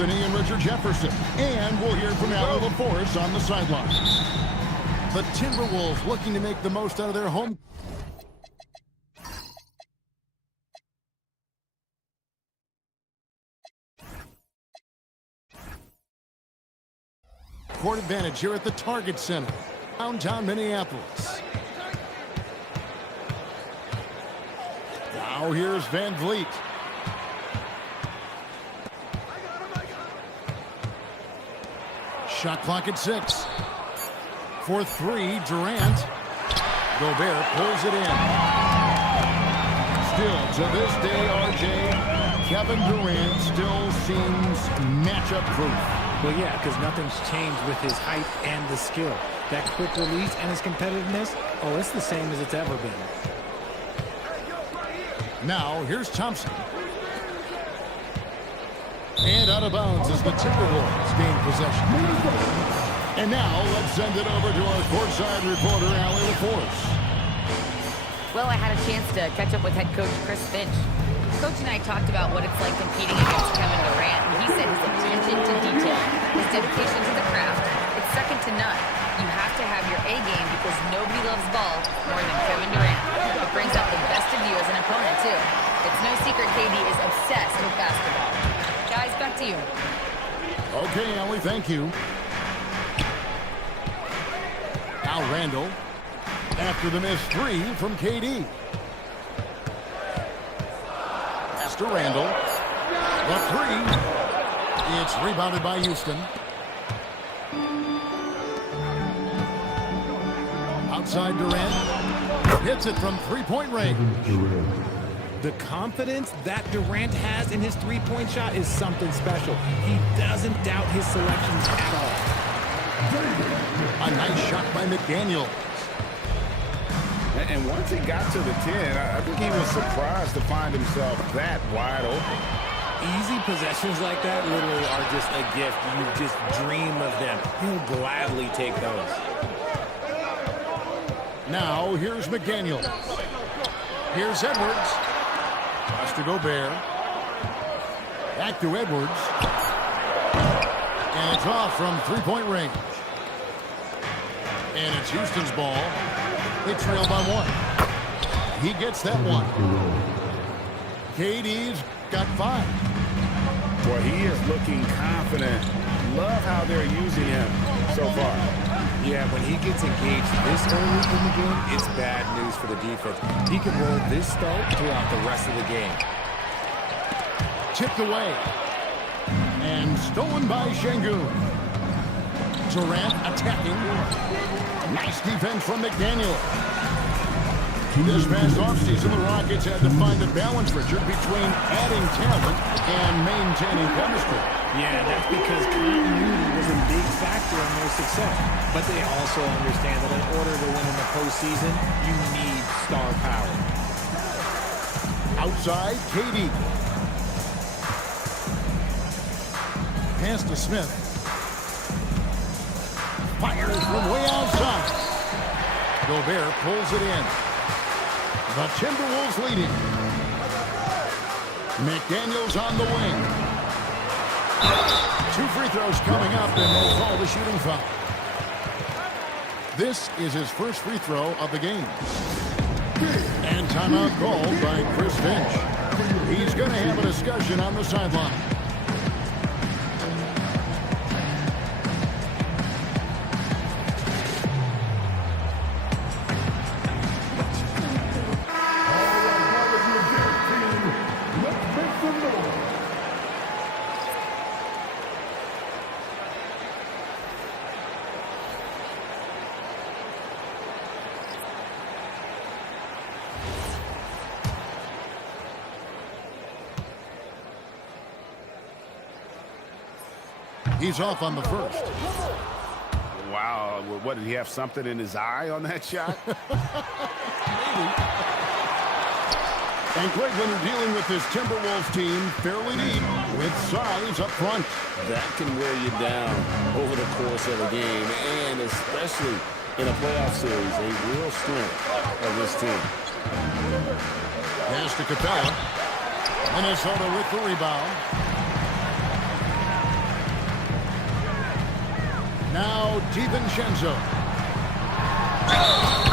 Anthony and Richard Jefferson. And we'll hear from Allen LaForest on the sideline. The Timberwolves looking to make the most out of their home. Court advantage here at the Target Center, downtown Minneapolis. Now here's Van Vliet. Shot clock at 6. For 3, Durant. Gobert pulls it in. Still, to this day, RJ, Kevin Durant still seems matchup proof. Well, yeah, because nothing's changed with his height and the skill. That quick release and his competitiveness, oh, it's the same as it's ever been. Now, here's Thompson. And out of bounds as the Timberwolves gain possession. And now, let's send it over to our courtside reporter, Allen LaForest. Well, I had a chance to catch up with head coach Chris Finch. Coach and I talked about what it's like competing against Kevin Durant, and he said his attention to detail, his dedication to the craft, it's second to none. You have to have your A game because nobody loves ball more than Kevin Durant. It brings out the best of you as an opponent, too. It's no secret KD is obsessed with basketball. Guys, back to you. Okay, Ellie, thank you. Now Randall, after the missed 3 from KD. Pass to Randall. The 3. It's rebounded by Houston. Outside Durant. Hits it from three-point range. The confidence that Durant has in his three-point shot is something special. He doesn't doubt his selections at all. A nice shot by McDaniel. And once he got to the 10, I think he was surprised to find himself that wide open. Easy possessions like that literally are just a gift. You just dream of them. He'll gladly take those. Now, here's McDaniel. Here's Edwards. Pass to Gobert. Back to Edwards. And it's off from three-point range. And it's Houston's ball. They trail by 1. He gets that one. KD's got 5. Boy, he is looking confident. Love how they're using him so far. Yeah, when he gets engaged this early in the game, it's bad news for the defense. He can roll this start throughout the rest of the game. Tipped away. And stolen by Şengün. Durant attacking. Nice defense from McDaniel. This past offseason, the Rockets had to find a balance, Richard, between adding talent and maintaining chemistry. Yeah, that's because continuity was a big factor in their success. But they also understand that in order to win in the postseason, you need star power. Outside, KD. Pass to Smith. Fires from way outside. Gobert pulls it in. The Timberwolves leading. McDaniel's on the wing. 2 free throws coming up, and they'll call the shooting foul. This is his first free throw of the game. And timeout called by Chris Finch. He's going to have a discussion on the sideline. He's off on the first. Wow, what, did he have something in his eye on that shot? Maybe. And Greg, when you're dealing with this Timberwolves team, fairly deep, with size up front. That can wear you down over the course of a game, and especially in a playoff series, a real strength of this team. Pass to Capella. Minnesota with the rebound. DiVincenzo.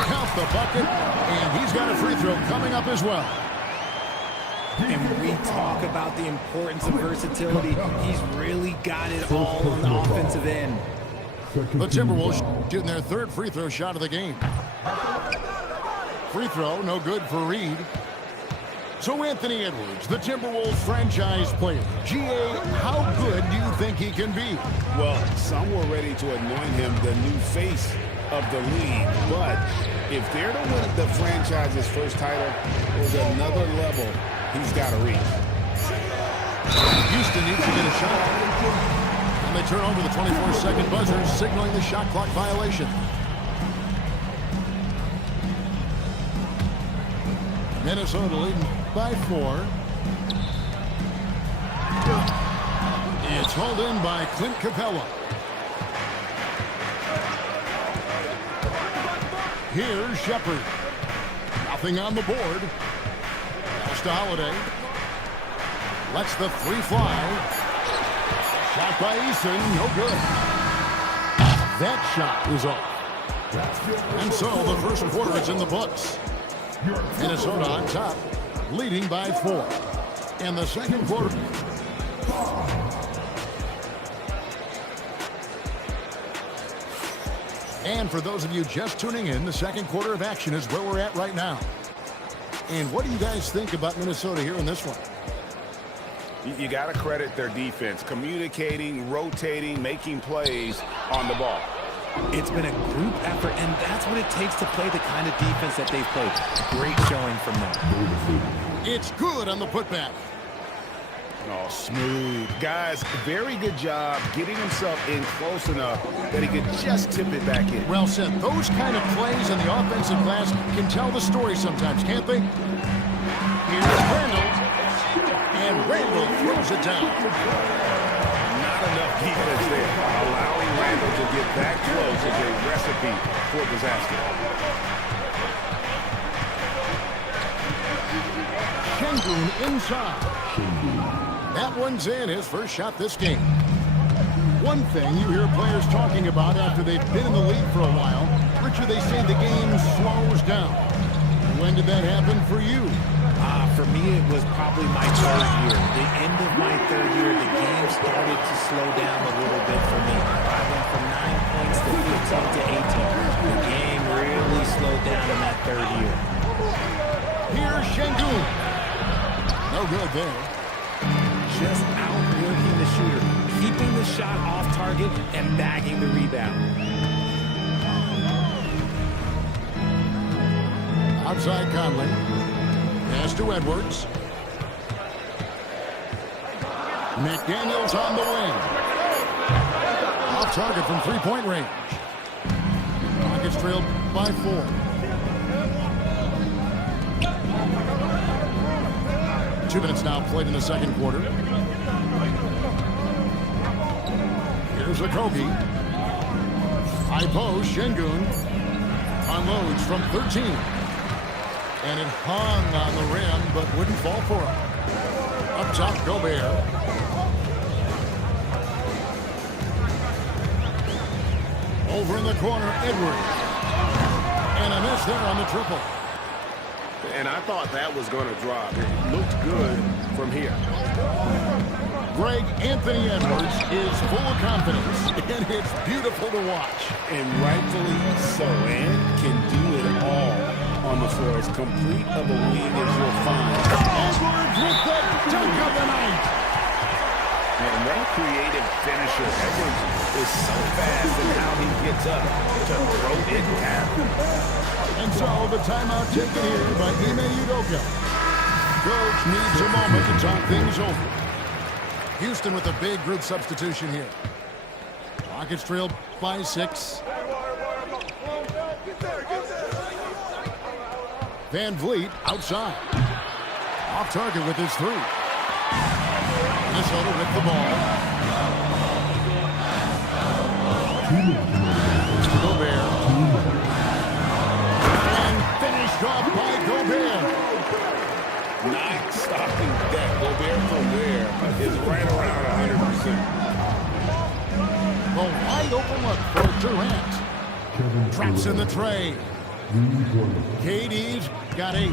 Count the bucket, and he's got a free throw coming up as well. And we talk about the importance of versatility. He's really got it all on the offensive end. The Timberwolves shooting their third free throw shot of the game. Free throw, no good for Reed. So Anthony Edwards, the Timberwolves franchise player. GA, how good do you think he can be? Well, some were ready to anoint him the new face of the league. But if they're to win the franchise's first title, there's another level he's got to reach. Houston needs to get a shot. And they turn over the 24-second buzzer, signaling the shot clock violation. Minnesota leading by 4. It's hauled in by Clint Capella. Here's Shepard. Nothing on the board. Pass to Holiday. Lets the three fly. Shot by Eason. No good. That shot is off. And so the first quarter is in the books. Minnesota on top, leading by 4. In the second quarter. And for those of you just tuning in, the second quarter of action is where we're at right now. And what do you guys think about Minnesota here in this one? You got to credit their defense, communicating, rotating, making plays on the ball. It's been a group effort, and that's what it takes to play the kind of defense that they've played. Great showing from them. It's good on the putback. Oh, smooth. Guys, very good job getting himself in close enough that he could just tip it back in. Well said. Those kind of plays in the offensive glass can tell the story sometimes, can't they? Here's Randall. And Randall throws it down. Not enough defense there. Allowing Randall to get that close is a recipe for disaster. Şengün inside. That one's in, his first shot this game. One thing you hear players talking about after they've been in the league for a while, Richard, they say the game slows down. When did that happen for you? For me, it was probably my third year. The end of my third year, the game started to slow down a little bit for me. I went from 9 points to 15 to 18. The game really slowed down in that third year. Here's Şengün. No good there. Just outworking the shooter, keeping the shot off target and bagging the rebound. Outside Conley. Pass to Edwards. McDaniels on the wing. Off target from three-point range. Rockets trailed by 4. Two minutes now played in the second quarter. Here's a Kobe. High post, Şengün unloads from 13. And it hung on the rim, but wouldn't fall for him. Up top, Gobert. Over in the corner, Edwards. And a miss there on the triple. And I thought that was going to drop. It looked good from here. Greg, Anthony Edwards is full of confidence, and it's beautiful to watch. And rightfully so, and can do it all on the floor. As complete of a wing as you'll find. Edwards with the dunk of the night. And what a creative finisher. Edwards is so fast in how he gets up to throw it down. And so the timeout taken here by Ime Udoka. Coach needs a moment to talk things over. Houston with a big group substitution here. Rockets trail by 6. Van Vliet outside. Off target with his 3. Minnesota with the ball. It's to Gobert. And finished off by Gobert. Not stopping that. Gobert from there is right around 100%. A wide open look for Durant. Traps in the tray. KD's got 8.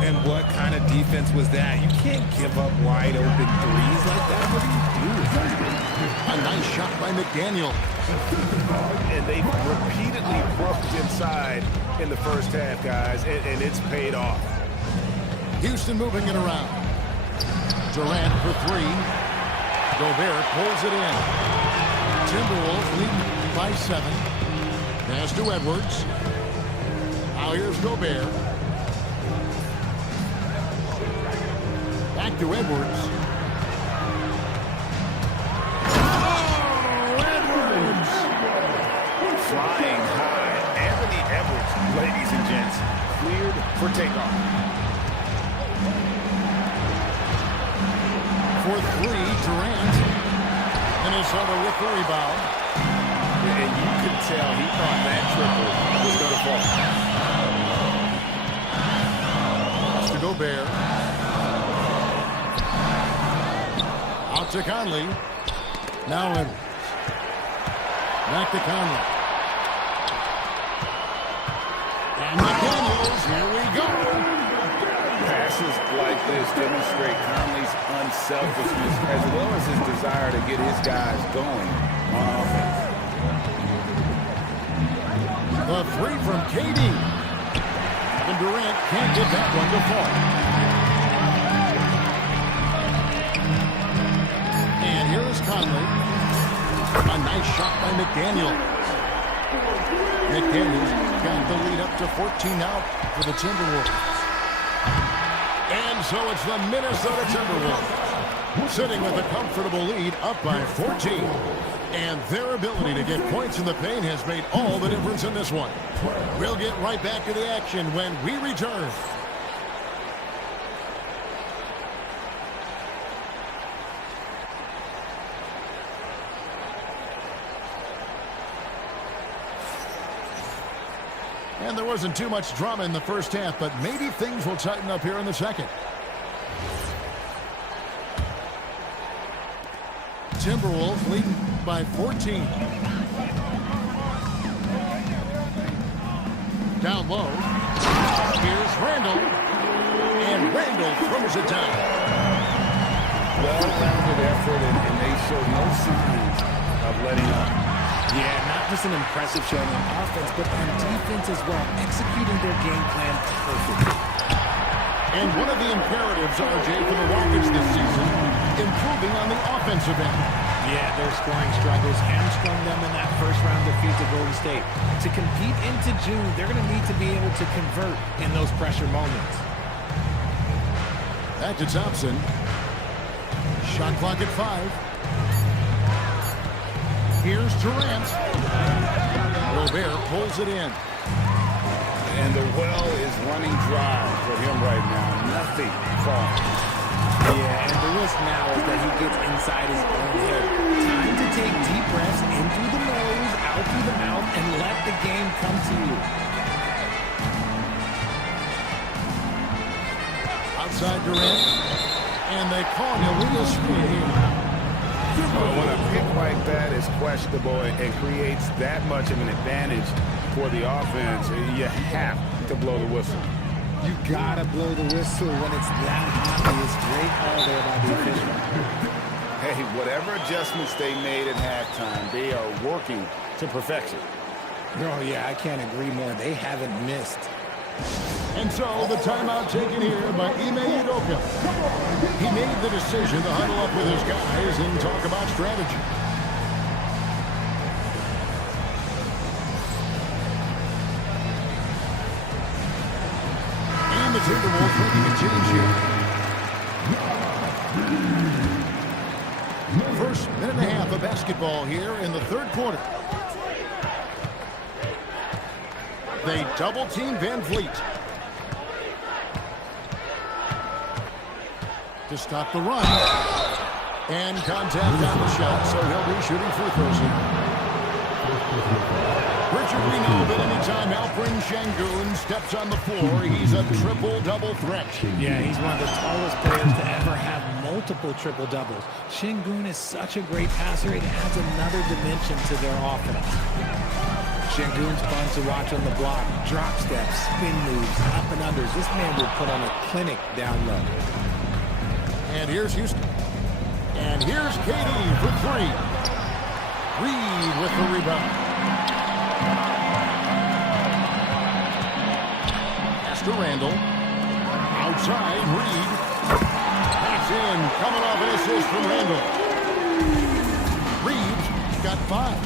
And what kind of defense was that? You can't give up wide open threes like that. What are you doing? A nice shot by McDaniel. And they repeatedly broke inside in the first half, guys, and it's paid off. Houston moving it around. Durant for 3. Gobert pulls it in. Timberwolves leading by 7. Pass to Edwards. Now here's Gobert. Back to Edwards. Oh, Edwards! Flying high. Anthony Edwards, ladies and gents, cleared for takeoff. For 3, Durant. Minnesota with the rebound. And you can tell he thought that triple was going to fall. Pass to Gobert. Out to Conley. Now Edwards. Back to Conley. And McDaniels, here we go. Passes like this demonstrate Conley's unselfishness as well as his desire to get his guys going on offense. The 3 from KD. And Durant can't get that one to fall. And here is Conley. A nice shot by McDaniel. McDaniels got the lead up to 14 now for the Timberwolves. And so it's the Minnesota Timberwolves sitting with a comfortable lead up by 14. And their ability to get points in the paint has made all the difference in this one. We'll get right back to the action when we return. And there wasn't too much drama in the first half, but maybe things will tighten up here in the second. Timberwolves leading by 14. Down low. Here's Randall. And Randall throws it down. Well-rounded effort, and they show no signs of letting up. Yeah, not just an impressive showing on offense, but on defense as well, executing their game plan perfectly. And one of the imperatives, RJ, for the Rockets this season, improving on the offensive end. Yeah, their scoring struggles hamstrung them in that first round defeat to Golden State. To compete into June, they're going to need to be able to convert in those pressure moments. Back to Thompson. Shot clock at 5. Here's Durant. Gobert pulls it in. And the well is running dry for him right now. Nothing falling. Yeah, and the risk now is that he gets inside his own head. Time to take deep breaths in through the nose, out through the mouth, and let the game come to you. Outside Durant. And they call an illegal screen here. When a pick like that is questionable and creates that much of an advantage for the offense, you have to blow the whistle. You gotta blow the whistle when it's that hot. It's great call there by the official. Hey, whatever adjustments they made at halftime, they are working to perfection. Oh, yeah, I can't agree more. They haven't missed. And so the timeout taken here by Ime Udoka. He made the decision to huddle up with his guys and talk about strategy. And the Timberwolves making a change here. First minute and a half of basketball here in the third quarter. They double-team Van Vliet. To stop the run. And contact on the shot, so he'll be shooting free throws here. Richard, we know that anytime Alperen Şengün steps on the floor, he's a triple-double threat. Yeah, he's one of the tallest players to ever have multiple triple-doubles. Şengün is such a great passer, it adds another dimension to their offense. Şengün's fun to watch on the block. Drop steps, spin moves, up and unders. This man will put on a clinic down low. And here's Houston. And here's KD for three. Reed with the rebound. Pass to Randall. Outside, Reed. That's in. Coming off an assist from Randall. Reed got 5.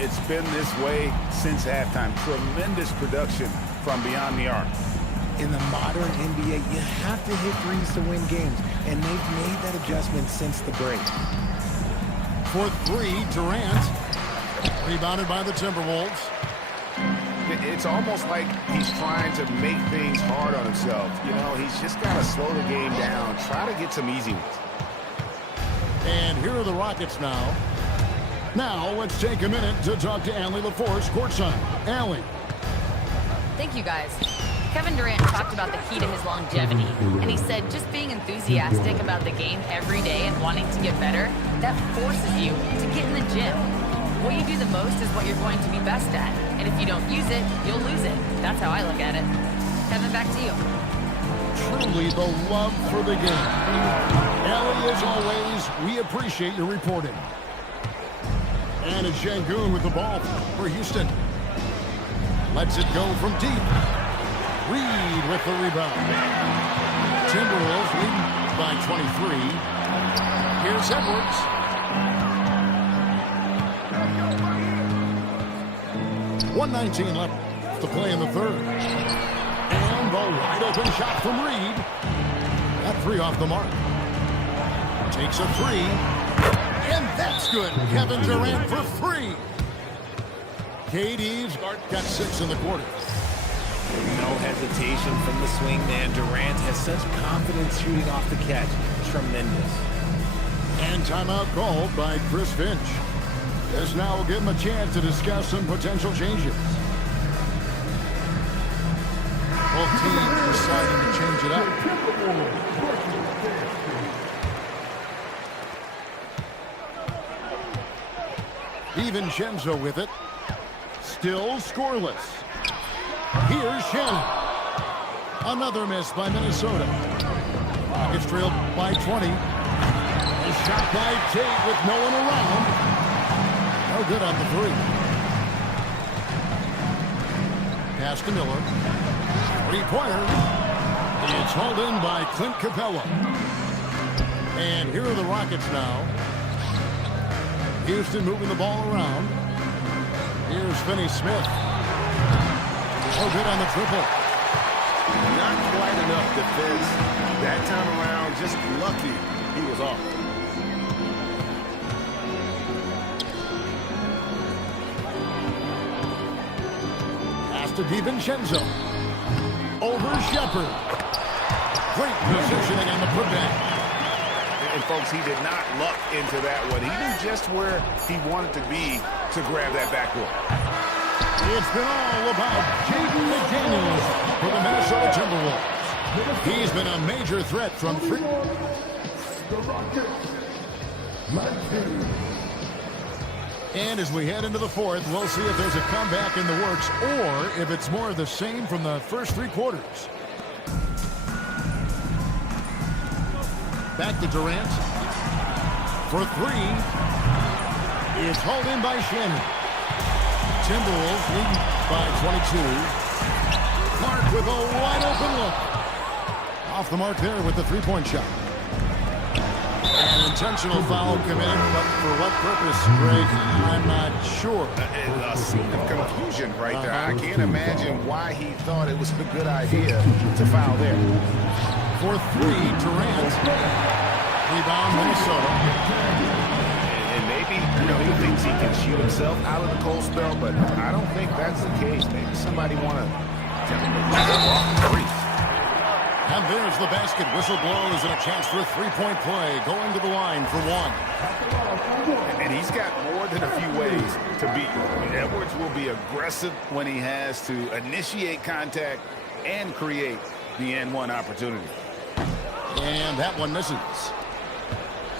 It's been this way since halftime. Tremendous production from beyond the arc. In the modern NBA, you have to hit threes to win games, and they've made that adjustment since the break. For three, Durant. Rebounded by the Timberwolves. It's almost like he's trying to make things hard on himself. You know, he's just got to slow the game down, try to get some easy ones. And here are the Rockets now. Now, let's take a minute to talk to Allie LaForce courtside. Allie. Thank you, guys. Kevin Durant talked about the key to his longevity, and he said just being enthusiastic about the game every day and wanting to get better, that forces you to get in the gym. What you do the most is what you're going to be best at, and if you don't use it, you'll lose it. That's how I look at it. Kevin, back to you. Truly the love for the game. Allie, as always, we appreciate your reporting. And it's Şengün with the ball for Houston. Lets it go from deep. Reed with the rebound. Timberwolves leading by 23. Here's Edwards. .119 left to play in the third. And the wide open shot from Reed. That three off the mark. Takes a three. And that's good. Kevin Durant for three. KD's got 6 in the quarter. No hesitation from the swing man. Durant has such confidence shooting off the catch. Tremendous. And timeout called by Chris Finch. This now will give him a chance to discuss some potential changes. Both teams deciding to change it up. DiVincenzo with it. Still scoreless. Here's Shannon. Another miss by Minnesota. Rockets trailed by 20. A shot by Tate with no one around. No good on the three. Pass to Miller. Three-pointer. It's hauled in by Clint Capella. And here are the Rockets now. Houston moving the ball around. Here's Finney-Smith. Oh, good on the triple. Not quite enough defense. That time around, just lucky he was off. Pass to DiVincenzo. Over Shepherd. Great positioning on the putback. And folks, he did not luck into that one. He knew just where he wanted to be to grab that backboard. It's been all about Jaden McDaniels for the Minnesota Timberwolves. He's been a major threat from three. And as we head into the fourth, we'll see if there's a comeback in the works or if it's more of the same from the first 3 quarters. Back to Durant. For three. It's hauled in by Shannon. Timberwolves leading by 22. Clark with a wide open look. Off the mark there with the three-point shot. An intentional foul committed, but for what purpose, Greg, I'm not sure. A scene of confusion right there. I can't imagine why he thought it was a good idea to foul there. For three, Durant. Rebound, Minnesota. And maybe, he thinks he can shoot himself out of the cold spell, but I don't think that's the case. Maybe somebody want to tell him to walk the three. And there's the basket. Whistle blows and a chance for a three-point play. Going to the line for one. And he's got more than a few ways to beat you. Edwards will be aggressive when he has to initiate contact and create the N1 opportunity. And that one misses.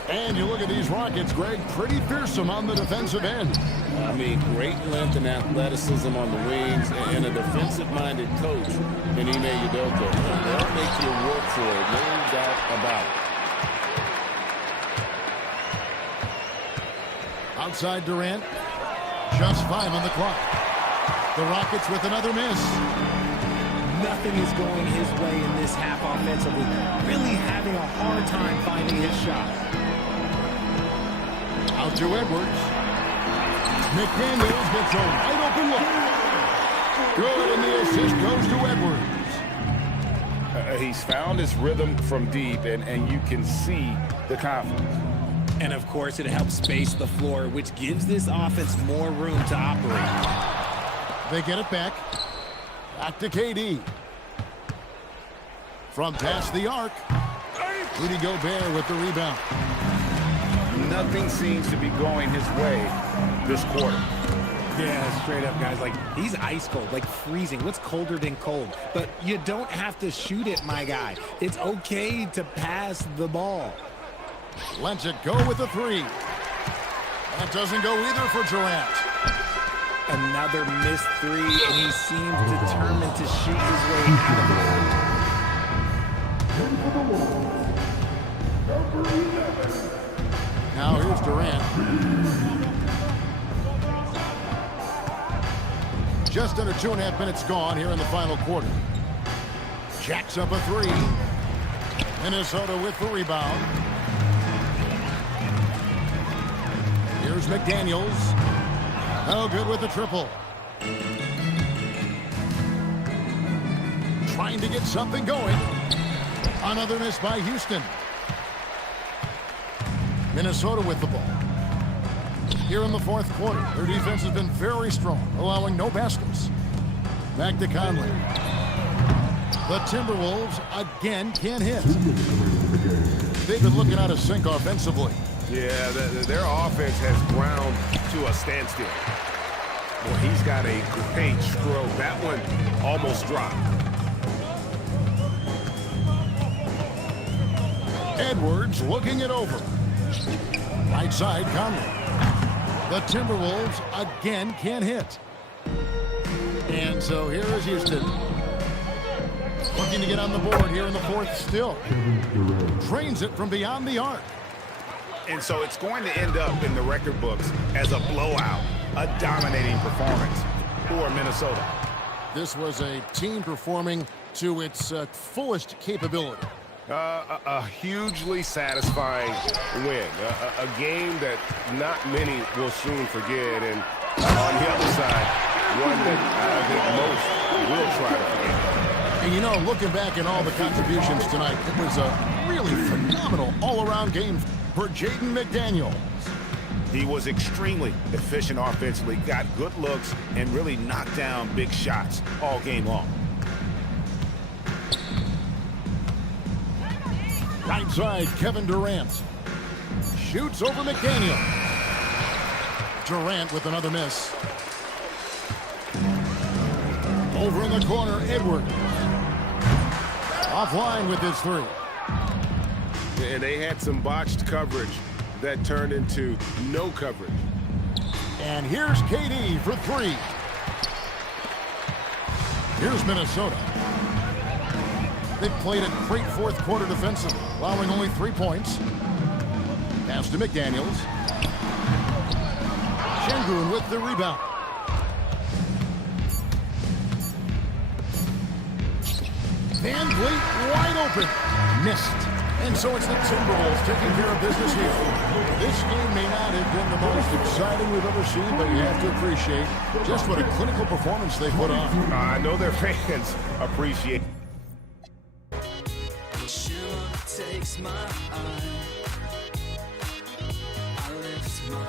And you look at these Rockets, Greg, pretty fearsome on the defensive end. I mean, great length and athleticism on the wings, and a defensive-minded coach in Ime Udoka. They'll make you work for it, no doubt about it. Outside Durant. Just 5 on the clock. The Rockets with another miss. Nothing is going his way in this half offensively. Really having a hard time finding his shot. Out to Edwards. McDaniels gets a wide open look. Good, and the assist goes to Edwards. He's found his rhythm from deep, and you can see the confidence. And, of course, it helps space the floor, which gives this offense more room to operate. They get it back. Back to KD. From past the arc. Rudy Gobert with the rebound. Nothing seems to be going his way this quarter. Yeah, straight up, guys. Like, he's ice cold, like freezing. What's colder than cold? But you don't have to shoot it, my guy. It's okay to pass the ball. Lets it go with the three. That doesn't go either for Durant. Another missed three, and he seems determined to shoot his way out of it. Now here's Durant. Just under 2.5 minutes gone here in the final quarter. Jacks up a three. Minnesota with the rebound. Here's McDaniels. No good with the triple. Trying to get something going. Another miss by Houston. Minnesota with the ball. Here in the fourth quarter, their defense has been very strong, allowing no baskets. Back to Conley. The Timberwolves again can't hit. They've been looking out of sync offensively. Yeah, their offense has ground to a standstill. Well, he's got a great stroke. That one almost dropped. Edwards looking it over. Right side, Conley. The Timberwolves again can't hit. And so here is Houston. Looking to get on the board here in the fourth still. Drains it from beyond the arc. And so it's going to end up in the record books as a blowout, a dominating performance for Minnesota. This was a team performing to its fullest capability. A hugely satisfying win. A game that not many will soon forget. And on the other side, one that I think most will try to forget. And you know, looking back at all the contributions tonight, it was a really phenomenal all-around game for Jaden McDaniels. He was extremely efficient offensively, got good looks, and really knocked down big shots all game long. Right side, Kevin Durant. Shoots over McDaniel. Durant with another miss. Over in the corner, Edwards. Offline with his three. And they had some botched coverage that turned into no coverage. And here's KD for three. Here's Minnesota. They've played a great fourth quarter defensively, allowing only 3 points. Pass to McDaniels. Şengün with the rebound. Van Vliet wide open. Missed. And so it's the Timberwolves taking care of business here. This game may not have been the most exciting we've ever seen, but you have to appreciate just what a clinical performance they put on. I know their fans appreciate it. Takes my eye. I lift my